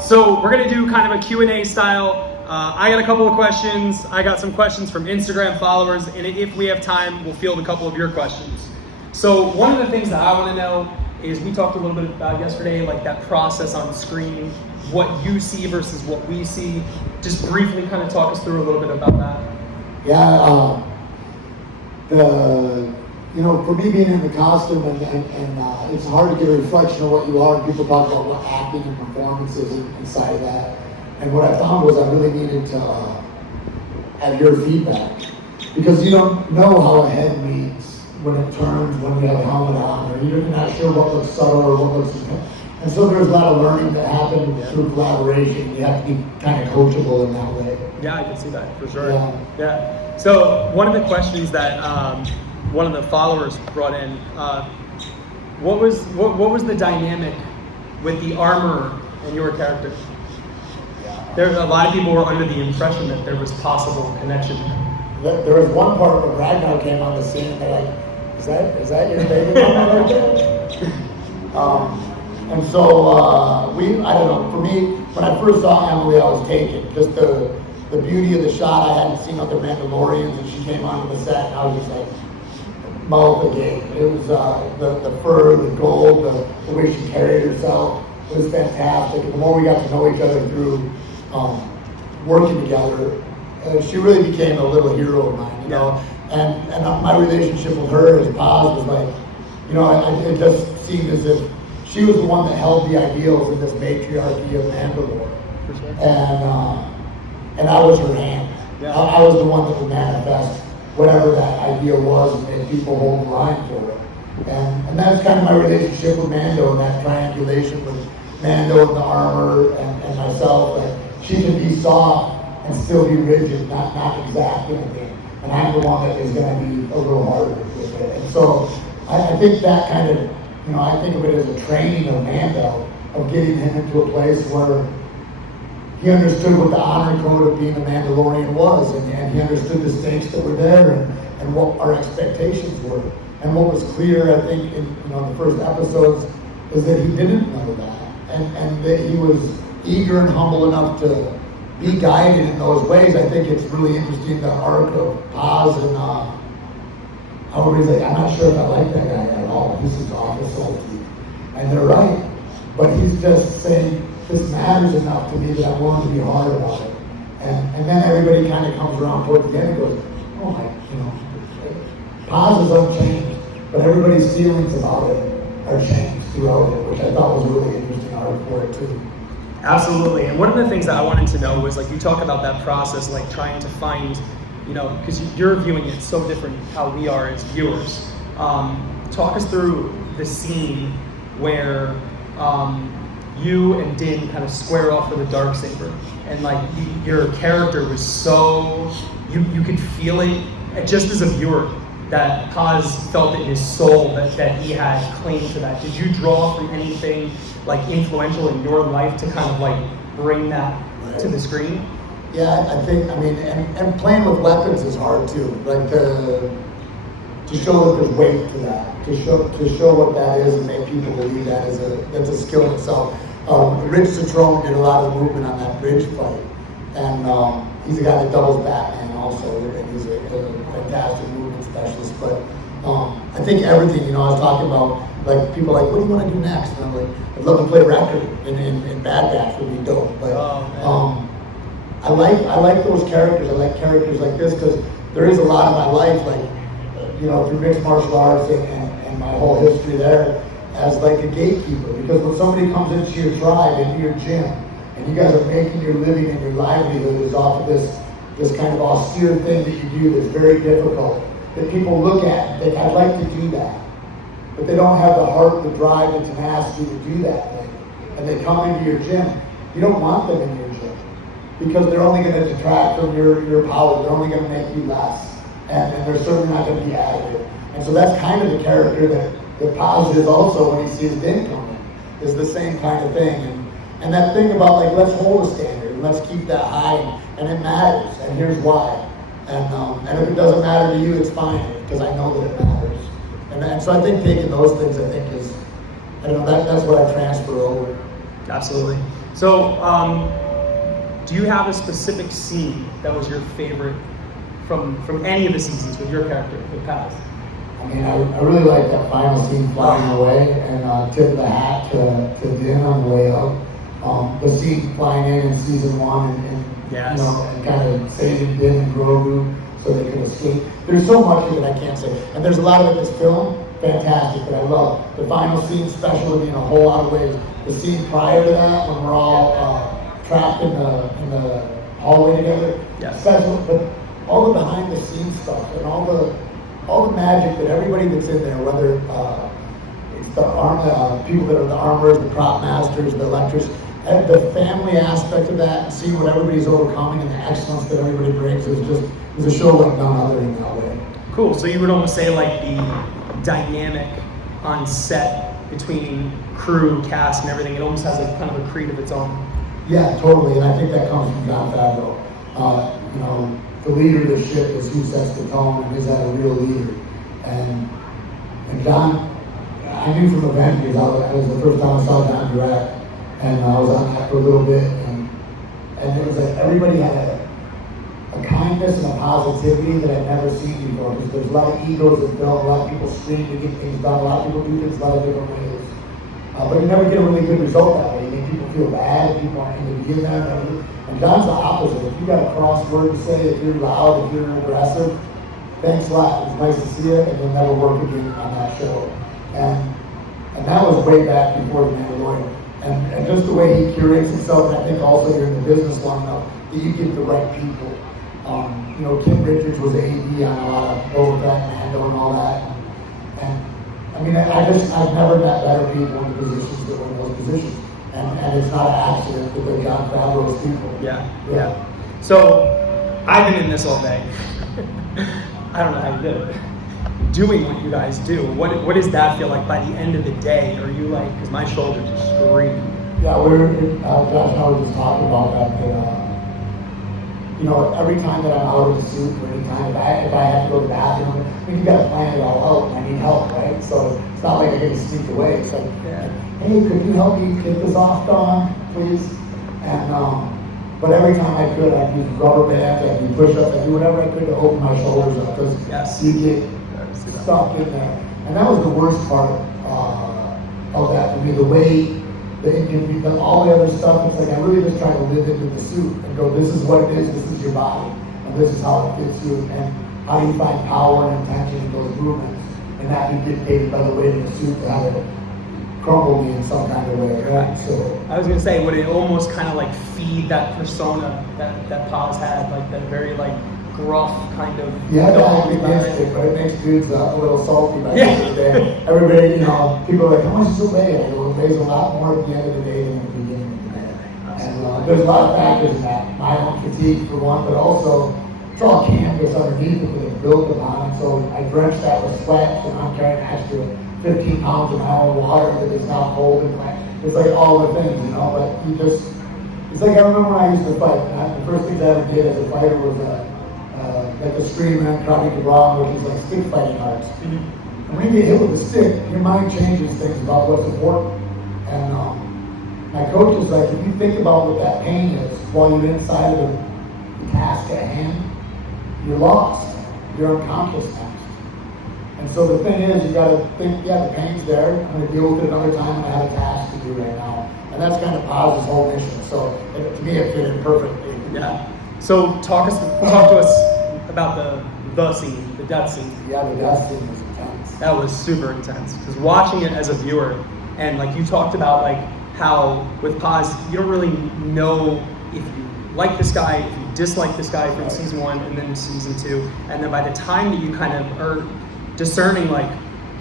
So we're gonna do kind of a Q&A style. I got a couple of questions. I got some questions from Instagram followers, and if we have time, we'll field a couple of your questions. So one of the things that I want to know is, we talked a little bit about yesterday, like that process on screen, what you see versus what we see. Just briefly kind of talk us through a little bit about that. Yeah, for me being in the costume, and it's hard to get a reflection of what you are, and people talk about what acting and performance is inside of that. And what I found was I really needed to have your feedback, because you don't know how a head reads when it turns, when you have a helmet on, or you're not sure what looks subtle or what looks. And so there's a lot of learning that happened through collaboration. You have to be kind of coachable in that way. Yeah, I can see that for sure. Yeah. So one of the questions that one of the followers brought in, what was the dynamic with the armor and your character? There, a lot of people were under the impression that there was possible connection. There was one part when Ragnar came on the scene, and they're like, is that your baby mama right there? And so I don't know, for me, when I first saw Emily, I was taken. Just the beauty of the shot. I hadn't seen other Mandalorians, and she came onto the set, and I was just like, mouth agape. It was the fur, the gold, the way she carried herself was fantastic. And the more we got to know each other through working together, she really became a little hero of mine, you know. And my relationship with her as Paz was like, it just seemed as if she was the one that held the ideals in this matriarchy of Mandalore. For sure. And I was her hand. Yeah. I was the one that would manifest whatever that idea was and make people hold the line for it. And that's kind of my relationship with Mando, and that triangulation with Mando and the armor and myself. Like, she can be soft and still be rigid, not exact anything. And I'm the one that is going to be a little harder with it. And so I think that kind of, I think of it as a training of Mando, of getting him into a place where he understood what the honor code of being a Mandalorian was, and he understood the stakes that were there and what our expectations were. And what was clear, I think, in the first episodes, is that he didn't know that, and that he was eager and humble enough to be guided in those ways. I think it's really interesting, the arc of Paz and how everybody's like, I'm not sure if I like that guy at all. This is awful salty. And they're right. But he's just saying, this matters enough to me that I'm willing to be hard about it. And then everybody kind of comes around towards the end and goes, oh my, Paz is unchanged, but everybody's feelings about it are changed throughout it, which I thought was a really interesting arc for it too. Absolutely. And one of the things that I wanted to know was, like, you talk about that process, like trying to find, because you're viewing it so different how we are as viewers. Talk us through the scene where you and Din kind of square off with the Darksaber, and like your character was so, you could feel it just as a viewer, that Paz felt it in his soul that he had claim to that. Did you draw from anything like influential in your life to kind of like bring that to the screen? Yeah, I think, and playing with weapons is hard too. Like to show that there's weight to that, to show what that is and make people believe that's a skill in itself. Rich Citrone did a lot of the movement on that bridge fight, and he's a guy that doubles Batman also, and he's a fantastic movement specialist. But I think everything, I was talking about, like, people are like, what do you want to do next? And I'm like, I'd love to play Wrecker in Bad Batch, would be dope. But I like those characters. I like characters like this because there is a lot of my life, like, through mixed martial arts and my whole history there, as like a gatekeeper. Because when somebody comes into your tribe, into your gym, and you guys are making your living and your livelihood is off of this kind of austere thing that you do that's very difficult, that people look at and think, I'd like to do that. But they don't have the heart, the drive, the tenacity to do that thing. And they come into your gym. You don't want them in your gym, because they're only going to detract from your power. They're only going to make you less. And they're certainly not going to be additive. And so that's kind of the character that Paz is also when he sees Din come in, is the same kind of thing. And that thing about, like, let's hold a standard and let's keep that high, and it matters, and here's why. And if it doesn't matter to you, it's fine, because I know that it matters. And so I think taking those things, I think, is, that's what I transfer over. Absolutely. So, do you have a specific scene that was your favorite from any of the seasons with your character, the past? I mean, I really like that final scene flying away and tip of the hat to Din on the way up. The scene flying in season 1 and Yes. you know, and kind of saving Din and Grogu so they could escape. There's so much of it I can't say, and there's a lot of it in this film. Fantastic, but I love the final scene, special to me in a whole lot of ways. The scene prior to that, when we're all trapped in the hallway together, Yes. special. But all the behind the scenes stuff and all the magic that everybody that's in there, whether it's the people that are the armorers, the prop masters, the electricians, and the family aspect of that, and seeing what everybody's overcoming and the excellence that everybody brings is a show like none other in that way. Cool. So you would almost say like the dynamic on set between crew, cast, and everything, it almost has like kind of a creed of its own. Yeah, totally, and I think that comes from Jon Favreau. You know, the leader of the ship is who sets the tone, and is that a real leader? And John, I knew from Avengers, that was the first time I saw John direct, and I was on that for a little bit, and it was like everybody had a kindness and a positivity that I'd never seen before, because there's a lot of egos in film, a lot of people scream to get things done, a lot of people do things a lot of different ways. But you never get a really good result that way. You make people feel bad, people aren't going to begin there. And John's the opposite. If you got a crossword to say, if you're loud, if you're aggressive, thanks a lot. It's nice to see you, and you'll never work again on that show. And that was way back before The Mandalorian. And just the way he curates himself, and I think also you're in the business long enough that you get the right people. You know, Kim Richards was AD on a lot of Boba Fett, Mando, and all that. And I mean, I've never met better people in the positions that were in those positions. And it's not an accident that they got Favreau's people. Yeah. So, I've been in this all day. I don't know how you did it. Doing what you guys do, what does that feel like by the end of the day? Are you like, because my shoulders are screaming. Yeah, Josh and I were just talking about that you know, every time that I'm out of the suit, or any time if I have to go to the bathroom, I mean, you got to plan it all out, and I need help, right? So it's not like I get to sneak away. It's like, hey, could you help me kick this off, Dawn, please? And but every time I could, I'd use rubber bands, I'd do push-ups, I'd do whatever I could to open my shoulders up, because you get stuck in there. And that was the worst part of that for me. The way all the other stuff, it's like I really just try to live into the suit and go, this is what it is, this is your body, and this is how it fits you, and how do you find power and intention in those movements, and not be dictated by the weight of the suit to have it crumble me in some kind of way, right? So I was gonna say, would it almost kind of like feed that persona that Paz had, like that very like gruff kind of. Yeah, that against it, but it makes dudes a little salty by the end of the day. Everybody, you know, people are like, how much does it weigh? I go, it weighs a lot more at the end of the day than at the beginning of the day. And there's a lot of factors in that. My own fatigue for one, but also it's all canvas underneath it that it's built upon. And so I drench that with sweat, and I'm carrying an extra 15 pounds of my own water that is now cold and wet. It's like all the things, you know, but you just, it's like I remember when I used to fight. The first things I ever did as a fighter was like the Scream and Karate Kid, which is like stick fighting arts. And when you get hit with a stick, your mind changes things about what's important. And my coach is like, if you think about what that pain is while you're inside of the task at hand, you're lost. You're unconscious next. And so the thing is, you gotta think, yeah, the pain's there. I'm gonna deal with it another time, and I have a task to do right now. And that's kind of Paz's whole mission. So to me, it fit in perfectly. Yeah. So talk to us about the scene, the death scene. Yeah, the death scene was intense. That was super intense. Because watching it as a viewer, and like you talked about, like how with Paz, you don't really know if you like this guy, if you dislike this guy from season 1 and then season 2, and then by the time that you kind of are discerning, like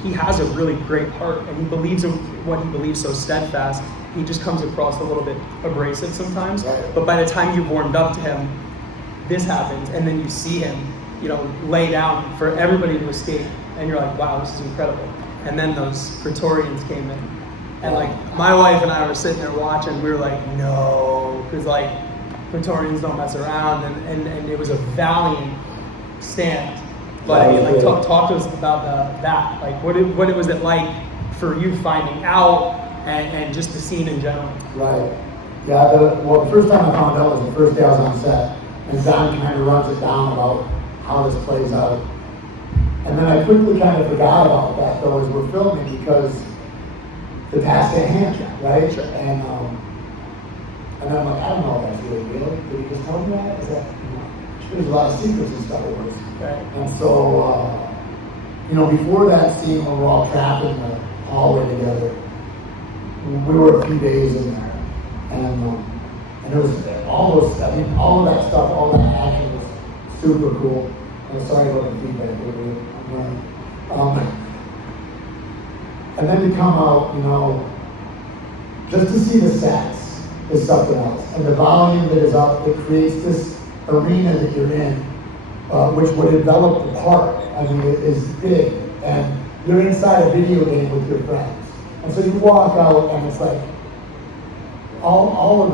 he has a really great heart and he believes in what he believes so steadfast, he just comes across a little bit abrasive sometimes. Right. But by the time you've warmed up to him, this happens, and then you see him, you know, lay down for everybody to escape, and you're like, wow, this is incredible. And then those Praetorians came in, and like my wife and I were sitting there watching, we were like, no, because like Praetorians don't mess around, and it was a valiant stand. But I mean, like talk to us about that. Like what was it like for you finding out, and just the scene in general? Right. Yeah, the first time I found out was the first day I was on set, and Don kind of runs it down about how this plays out. And then I quickly kind of forgot about that though as we're filming because the task at hand, right? Sure. And then I'm like, I don't know if that's really real. Did he just tell me that? Is that, there's a lot of secrets in Star Wars. Right. And so, before that scene when we're all trapped in the hallway together, we were a few days in there. And it was all of that stuff, all that action was super cool. I'm sorry about the feedback, I'm learning. And then to come out, just to see the sets is something else. And the volume that is up, it creates this arena that you're in, which would envelop the park. I mean, it is big. And you're inside a video game with your friends. And so you walk out and it's like, all of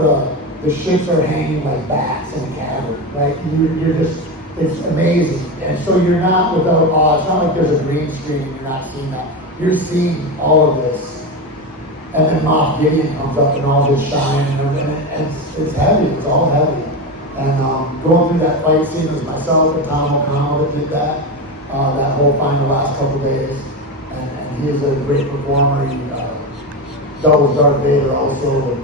the ships are hanging like bats in a cavern, right? You're just, it's amazing. And so you're not without awe. It's not like there's a green screen and you're not seeing that. You're seeing all of this. And then Moff Gideon comes up in all this shine, and it's heavy, it's all heavy. And going through that fight scene, it was myself and Tom O'Connell that did that whole final last couple days. And he is a great performer. He doubles Darth Vader also.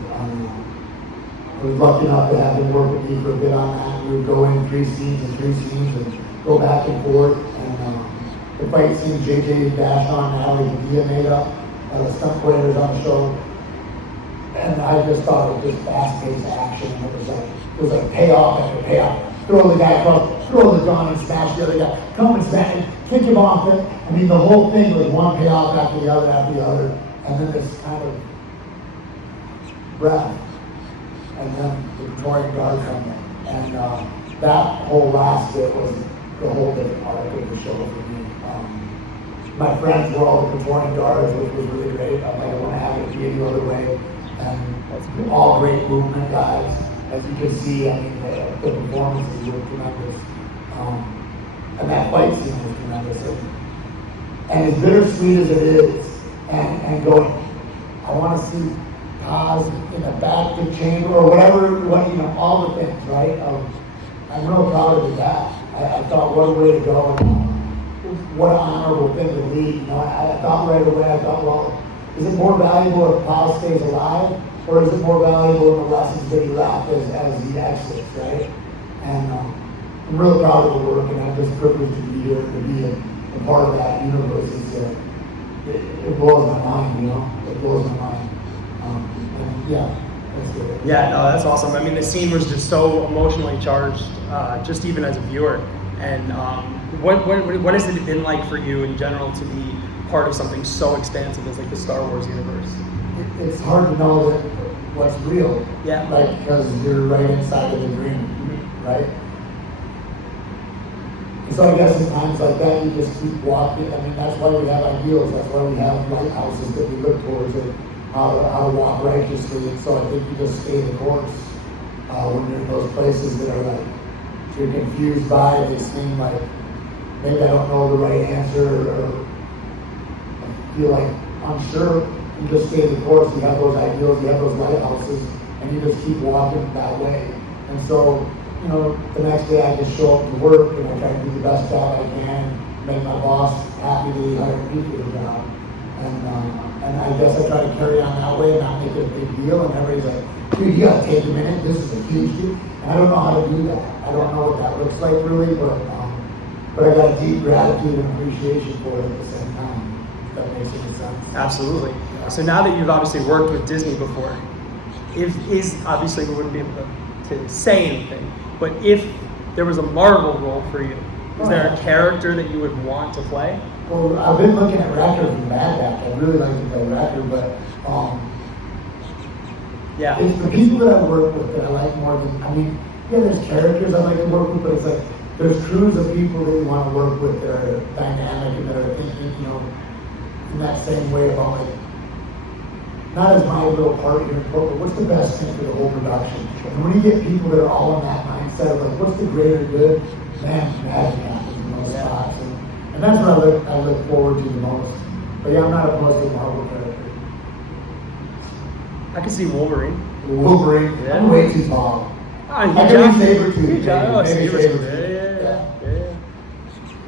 I was lucky enough to have him work with me for a bit on that. We would go in 3 scenes and go back and forth. And the fight scene, JJ Dashon and Ali Padilla made up, the stunt players on the show. And I just thought it was just fast-paced action. It was like payoff after payoff. Throw the guy across, throw the gun and smash the other guy. Come and smash it, kick him off it. I mean, the whole thing was one payoff after the other. And then this kind of breath. And then the Praetorian Guard come in. And that whole last bit was the whole different arc of the show for me. My friends were all the Praetorian Guards, which was really great. I'm like, I want to have it be any other way. And all great movement guys. As you can see, I mean, the performances were tremendous. And that fight scene was tremendous. And as bittersweet as it is, and going, I want to see Paz in a backup chamber or whatever, all the things, right? I'm real proud of that. I thought, what a way to go. What an honorable thing to lead. I thought right away, well, is it more valuable if Paz stays alive, or is it more valuable in the lessons that he left as he exits, right? And I'm really proud of the work, and I'm just privileged to be here, to be a part of that universe. It blows my mind, It blows my mind. Yeah, that's good. Yeah, no, that's awesome. I mean, the scene was just so emotionally charged, just even as a viewer. And what has it been like for you in general to be part of something so expansive as like the Star Wars universe? It's hard to know what's real. Yeah. Because you're right inside of the dream, right? And so I guess in times like that, you just keep walking. I mean, that's why we have ideals. That's why we have lighthouses that we look towards it. How to walk righteously, and so I think you just stay the course when you're in those places that are like you're confused by. They seem like maybe I don't know the right answer or feel like unsure. You just stay the course. You have those ideals, you have those lighthouses, and you just keep walking that way. And so, the next day I just show up to work and I try to do the best job I can, make my boss happy that he hired me for the job. And I guess I try to carry on that way and not make it a big deal. And everybody's like, dude, you gotta take a minute. This is a huge deal. And I don't know how to do that. I don't know what that looks like really, but I got a deep gratitude and appreciation for it at the same time. If that makes any sense. Absolutely. So now that you've obviously worked with Disney before, obviously we wouldn't be able to say anything, but if there was a Marvel role for you, is there a character that you would want to play? Well, I've been looking at Wrecker from Bad Batch. I really like to play Wrecker, but it's the people that I work with that I like more than, there's characters I like to work with, but it's like, there's crews of people that you want to work with that are dynamic and that are thinking, in that same way about like, not as my little part here, but what's the best thing for the whole production? And when you get people that are all in that mindset of like, what's the greater good, man, magic happens in those spots. And that's what I look forward to the most. But yeah, I'm not opposed to a Marvel character. I can see Wolverine. Wolverine. Yeah. I'm way too tall. Ah, I can be Sabretooth. Maybe Sabretooth.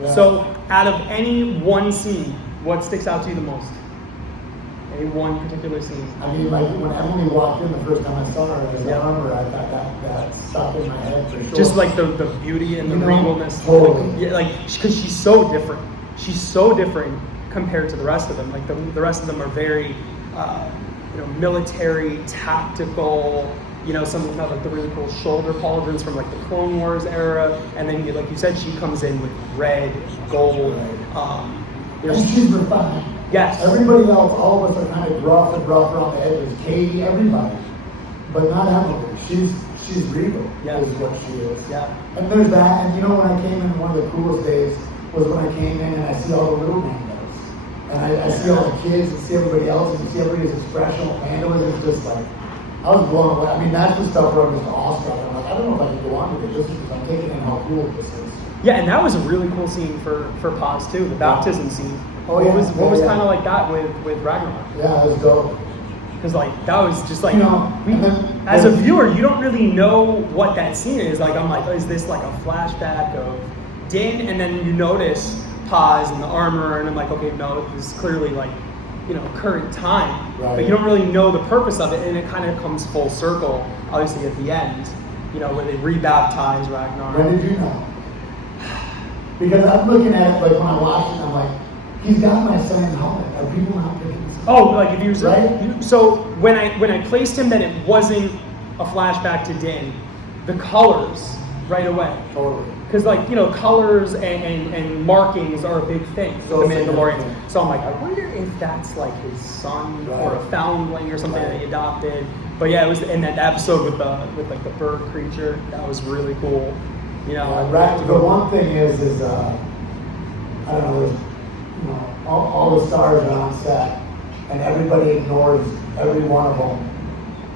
Yeah. So, out of any one scene, what sticks out to you the most? Any one particular scene? I mean, like when Emily walked in the first time I saw her as an armor, I thought that stuck in my head for sure. Just like the beauty and the regalness. Totally. Because she's so different. She's so different compared to the rest of them. Like the rest of them are very, military, tactical. Some of like the really cool shoulder pauldrons from like the Clone Wars era, and then like you said, she comes in with red, gold. And she's refined. Yes. Everybody else, all of us are kind of rough around the edges. Katie, everybody, but not Emily. She's regal. Is what she is. Yeah. And there's that. And when I came in, one of the coolest days was when I came in and I see all the little mandos, and I see all the kids and see everybody else and see everybody's expression. And it was just like. I was blown away. I mean, that's the stuff where I'm just awestruck. I'm like, I don't know if I can go on with it just because I'm taking in how cool this is. Yeah, and that was a really cool scene for Paz too, the baptism scene. Oh yeah. What was kind of like that with Ragnarok? Yeah, it was dope. Because like that was just like as a viewer, you don't really know what that scene is. Like I'm like, is this like a flashback of Din? And then you notice Paz in the armor, and I'm like, okay, no, this is clearly like. Current time, right. But you don't really know the purpose of it, and it kind of comes full circle, obviously at the end, where they rebaptize Ragnar. When did you know? Because I'm looking at it, like when I watch it, I'm like, he's got my son's helmet. Are people not picking this up? Oh, like if you was right? So when I placed him, that it wasn't a flashback to Din, the colors right away. Totally. Because colors and markings are a big thing for the Mandalorian. So I'm like, I wonder if that's like his son or a foundling or something that he adopted. But yeah, it was in that episode with like the bird creature. That was really cool. The one thing is I don't know. All the stars are on set, and everybody ignores every one of them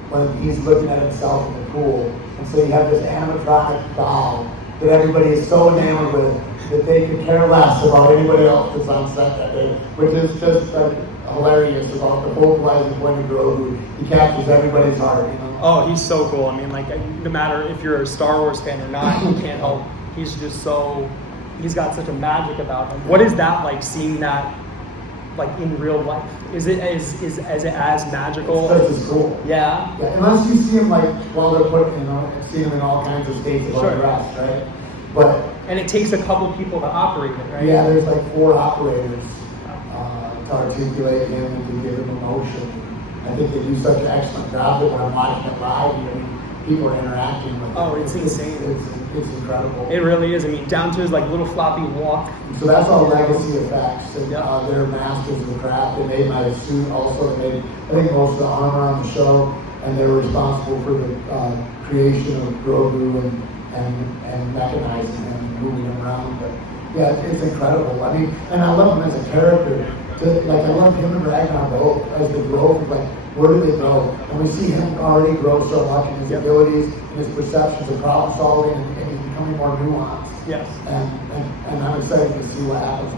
when he's looking at himself in the pool. And so you have this animatronic doll that everybody is so enamored with that they could care less about anybody else that's on set that day, which is just like hilarious about the vocalizing point of Grogu. He captures everybody's heart. Oh, he's so cool. I mean, like no matter if you're a Star Wars fan or not, you can't help. He's just so. He's got such a magic about him. What is that like? Seeing that, like in real life, is it as magical? It's cool. Yeah. Unless you see him like while they're putting, see him in all kinds of states of unrest, right? And it takes a couple people to operate it, right? Yeah, there's like 4 operators to articulate him and to give him emotion. I think they do such an excellent job that when I'm watching it live, people are interacting with him. Oh, it's insane. It's incredible. It really is. I mean, down to his like little floppy walk. So that's all legacy effects. And they're masters of the craft. They made my suit also. They made, I think, most of the armor on the show. And they were responsible for the creation of Grogu and mechanizing him and moving him around. But yeah, it's incredible. I mean, and I love him as a character. I love him and Ragnar both as the growth. Like, where do they go? And we see him already grow so much in his abilities and his perceptions of problem solving, and he's becoming more nuanced. Yes. And I'm excited to see what happens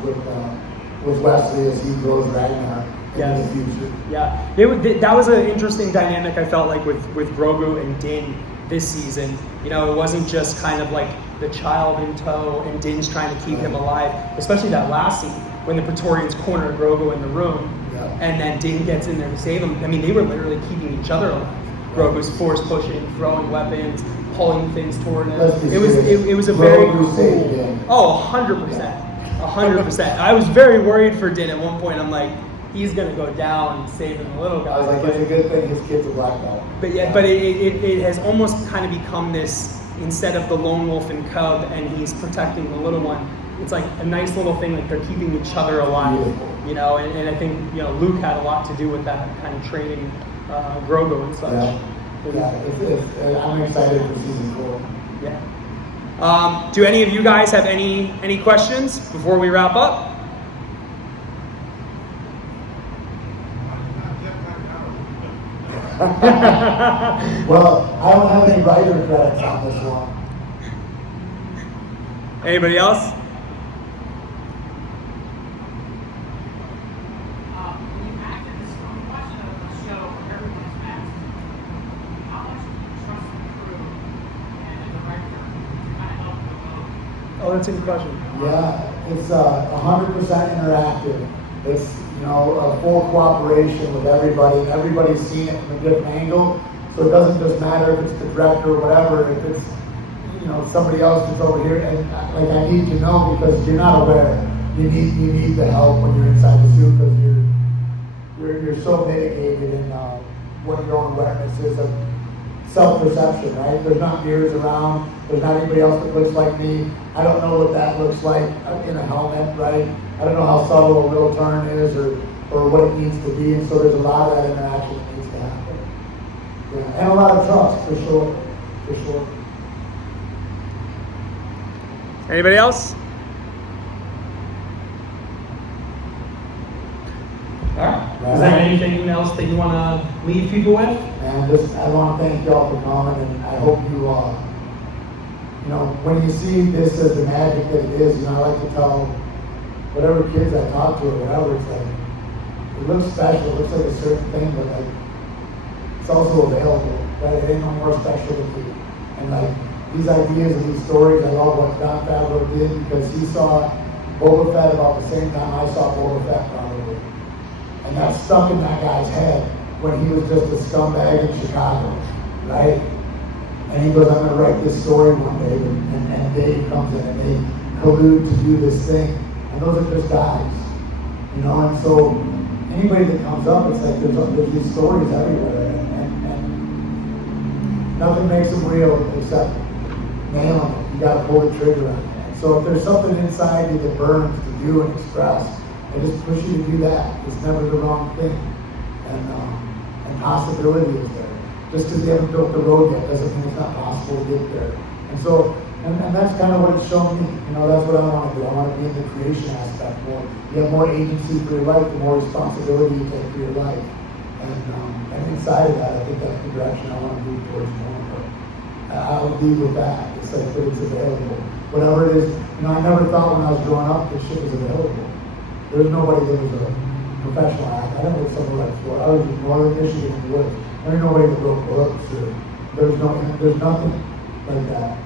with Wesley as he grows Ragnar in the future. Yeah, that was an interesting dynamic. I felt like with Grogu and Din this season. It wasn't just kind of like the child in tow and Din's trying to keep him alive, especially that last scene when the Praetorians corner Grogu in the room, and then Din gets in there to save him. I mean, they were literally keeping each other alive. Grogu's force pushing, throwing weapons, pulling things toward him. It was a very cool. 100%. I was very worried for Din at one point. I'm like, he's gonna go down saving the little guy. I was like, it's a good thing his kid's a black belt. But it has almost kind of become this, instead of the lone wolf and cub and he's protecting the little one, it's like a nice little thing, like they're keeping each other alive. Beautiful. And I think Luke had a lot to do with that kind of training Grogu and such. I'm excited for season 4. Yeah. Do any of you guys have any questions before we wrap up? Well, I don't have any writer credits on this one. Anybody else? When you acted this one question of the show, everyone's asked, how that's a good question. Yeah, it's 100% interactive. It's, you know, a full cooperation with everybody. Everybody's seeing it from a different angle, so it doesn't just matter if it's the director or whatever. If it's, you know, somebody else that's over here, and like I need to know because you're not aware. You need the help when you're inside the suit because you're so mitigated in what your own awareness is of self-perception, right? There's not mirrors around. There's not anybody else that looks like me. I don't know what that looks like in a helmet, right? I don't know how subtle a real turn is or what it needs to be, and so there's a lot of that interaction that needs to happen. Yeah. And a lot of trust, for sure. Anybody else? All right. Is there anything else that you want to leave people with? And I want to thank y'all for coming, and I hope you, you know, when you see this as the magic that it is, you know, I like to tell whatever kids I talk to or whatever, it's like, it looks special, it looks like a certain thing, but like, it's also available, right? It ain't no more special than you. And like, these ideas and these stories, I love what Don Favreau did because he saw Boba Fett about the same time I saw Boba Fett probably. And that stuck in that guy's head when he was just a scumbag in Chicago, right? And he goes, I'm going to write this story one day, and Dave comes in and they collude to do this thing. And those are just guys, you know? And so anybody that comes up, it's like there's these stories everywhere, and nothing makes them real except nailing it. You got to pull the trigger on it. And so if there's something inside you that burns to do and express, I just push you to do that. It's never the wrong thing. And possibility is there. Just because they haven't built the road yet doesn't mean it's not possible to get there. And so, and that's kind of what it's shown me. You know, that's what I want to do. I want to be in the creation aspect more. You have more agency for your life, the more responsibility you take for your life. And inside of that, I think that's the direction I want to move towards more. But I'll leave with that. It's like that it's available. Whatever it is, you know, I never thought when I was growing up that shit was available. There's nobody that was a professional actor. I didn't live somewhere like Florida. I was in northern Michigan in the woods. There's nobody that wrote books or there's nothing like that.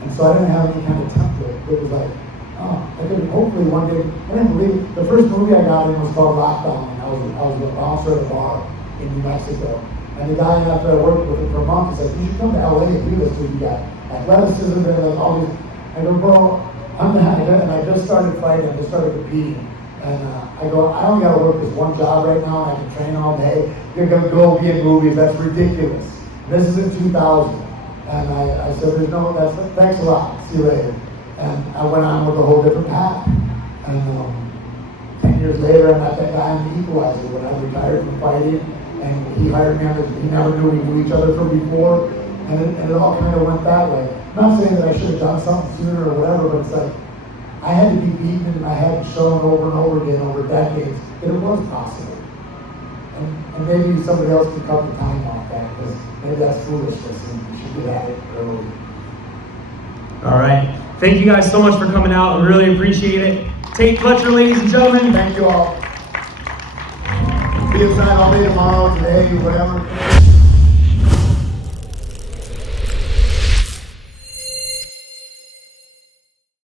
And so I didn't have any kind of template. It was like, oh, I could hopefully one day. I didn't believe the first movie I got in was called Lockdown, and I was a bouncer at a bar in New Mexico. And the guy after I worked with him for a month, he's like, you should come to LA and do this because you got athleticism and like all these. I go, bro, I'm not. And I just started fighting. I just started competing. And I go, I only got to work this one job right now, and I can train all day. You're going to go be in movies. That's ridiculous. This is in 2000. And I said, thanks a lot. See you later. And I went on with a whole different path. And 10 years later, I met that guy in the Equalizer when I retired from fighting. And he hired me he never knew we knew each other from before. And it all kind of went that way. I'm not saying that I should have done something sooner or whatever, but it's like, I had to be beaten and I had shown over and over again over decades that it was possible. And maybe somebody else can cut the time off that because maybe that's foolishness and you should get at it early. All right. Thank you guys so much for coming out. I really appreciate it. Tait Fletcher, ladies and gentlemen. Thank you all. Be inside all day tomorrow, today, whatever.